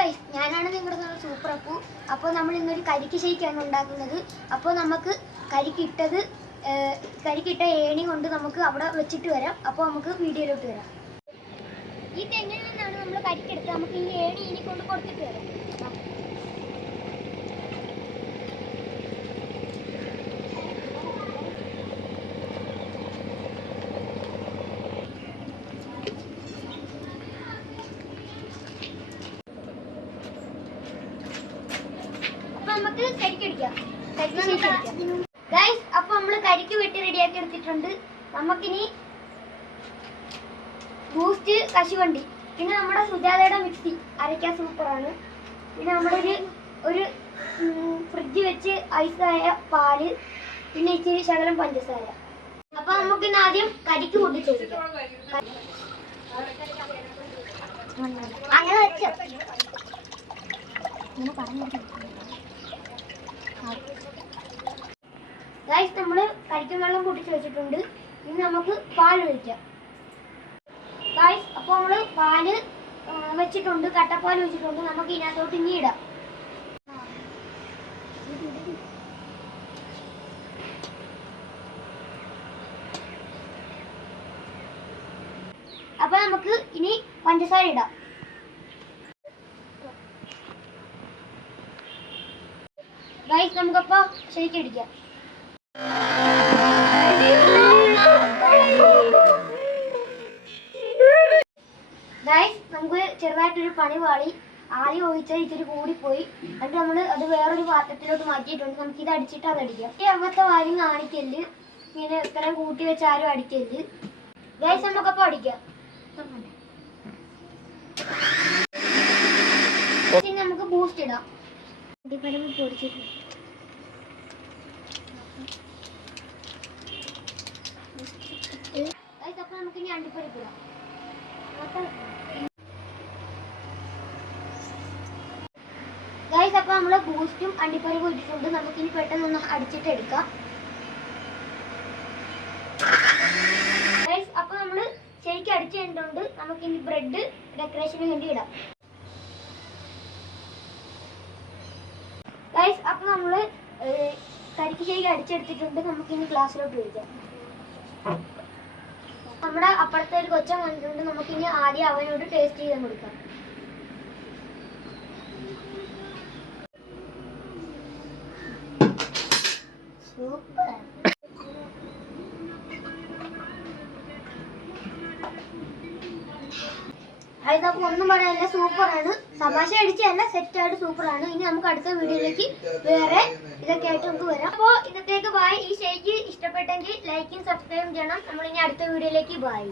Guys, ഞാനാണ് നിങ്ങളുടെ super Appu. അപ്പോൾ നമ്മൾ ഇന്നൊരു കരിക്ക് ഷേക്കാണ് ഉണ്ടാക്കുന്നത്. അപ്പോൾ നമുക്ക് കരിക്കിട്ട ഏണി കൊണ്ട് നമുക്ക് അവിടെ വെച്ചിട്ട് വരാം. അപ്പോൾ നമുക്ക് വീഡിയോയിലോട്ട് വരാം. ഈ തെങ്ങിൽ നിന്നാണ് നമ്മൾ കരിക്കെടുത്ത് നമുക്ക് ഈ ഏണി ഇനി കൊണ്ട് കൊടുത്തിട്ട് വരാം. നമുക്ക് കരിക്കടിക്കാം. ഗൈസ്, അപ്പൊ നമ്മള് കരിക്ക് വെട്ടി റെഡിയാക്കി എടുത്തിട്ടുണ്ട്. നമുക്കിനി ബൂസ്റ്റ്, കശുവണ്ടി, പിന്നെ നമ്മുടെ സുജാതയുടെ മിക്സി അരയ്ക്കാൻ സൂപ്പറാണ്. പിന്നെ ഒരു ഫ്രിഡ്ജ് വെച്ച് ഐസായ പാല്, പിന്നെ ഇച്ചിരി ശകലം പഞ്ചസാര. അപ്പൊ നമുക്കിന്ന് ആദ്യം കരിക്ക് പൊട്ടിച്ചു വെക്കാം. അങ്ങനെ വെച്ചോ ഗൈസ്, നമ്മള് കരിക്കും വെള്ളം പൊട്ടിച്ച് വെച്ചിട്ടുണ്ട്. ഇനി നമുക്ക് പാൽ ഒഴിക്കാം. ഗൈസ്, അപ്പോൾ നമ്മള് പാല് വെച്ചിട്ടുണ്ട്, കട്ടപ്പാൽ വെച്ചിട്ടുണ്ട്. നമുക്ക് ഇതിനകത്തോട്ട് ഇനി ഇടാം. അപ്പൊ നമുക്ക് ഇനി പഞ്ചസാര ഇടാം. ഗൈസ്, നമുക്കപ്പോ ശരിക്കടിക്കാം. ഗൈസ്, നമുക്ക് ചെറുതായിട്ടൊരു പണി പാളി. ആദ്യം ഒഴിച്ചാൽ ഇച്ചിരി കൂടിപ്പോയി. എന്നിട്ട് നമ്മൾ അത് വേറൊരു പാത്രത്തിലോട്ട് മാറ്റിയിട്ടുണ്ട്. നമുക്ക് ഇത് അടിച്ചിട്ട് അത് അടിക്കാം. ഈ അങ്ങനത്തെ കാര്യം കാണിക്കല്, ഇങ്ങനെ ഇത്രയും കൂട്ടി വെച്ച് ആരും അടിക്കല്. ഗൈസ്, നമുക്കപ്പോ അടിക്കാം. നമുക്ക് ബൂസ്റ്റ് ഇടാം. പൊടിച്ചിട്ടുണ്ട്. അപ്പൊ നമുക്ക് ഇനി അണ്ടിപ്പരിപ്പ് ഇടാം. ഗൈസ്, അപ്പൊ നമ്മള് ബൂസ്റ്റും അണ്ടിപ്പരിപ്പും ഇട്ടിട്ടുണ്ട്. നമുക്കിനി പെട്ടെന്നൊന്ന് അടിച്ചിട്ട് എടുക്കാം. ഗൈസ്, അപ്പൊ നമ്മള് ശരിക്കും അടിച്ചിട്ടുണ്ട്. നമുക്കിനി ബ്രെഡ് ഡെക്കറേഷന് വേണ്ടി ഇടാം. ഗൈസ്, അപ്പൊ നമ്മള് കരിക്ക് ശരിക്കും അടിച്ചെടുത്തിട്ടുണ്ട്. നമുക്കിനി ഗ്ലാസ്സിലോട്ട് ഒഴിക്കാം. നമ്മുടെ അപ്പുറത്തെ ഒരു കൊച്ചൻ വന്നിട്ടുണ്ട്. നമുക്കിനി ആദ്യം അവനോട് ടേസ്റ്റ് ചെയ്യാൻ കൊടുക്കാം. സൂപ്പർ. അപ്പൊ ഒന്നും പറയാനില്ല, സൂപ്പറാണ്. തമാശ അടിച്ചല്ല, സെറ്റായിട്ട് സൂപ്പറാണ്. ഇനി നമുക്ക് അടുത്ത വീഡിയോയിലേക്ക് വേറെ ഇതൊക്കെ ആയിട്ട് നമുക്ക് വരാം. അപ്പോൾ ഇന്നത്തേക്ക് ബായ്. ഈ ഷേക്ക് ഇഷ്ടപ്പെട്ടെങ്കിൽ ലൈക്കും സബ്സ്ക്രൈബും ചെയ്യണം. നമ്മളിനി അടുത്ത വീഡിയോയിലേക്ക് ബായ്.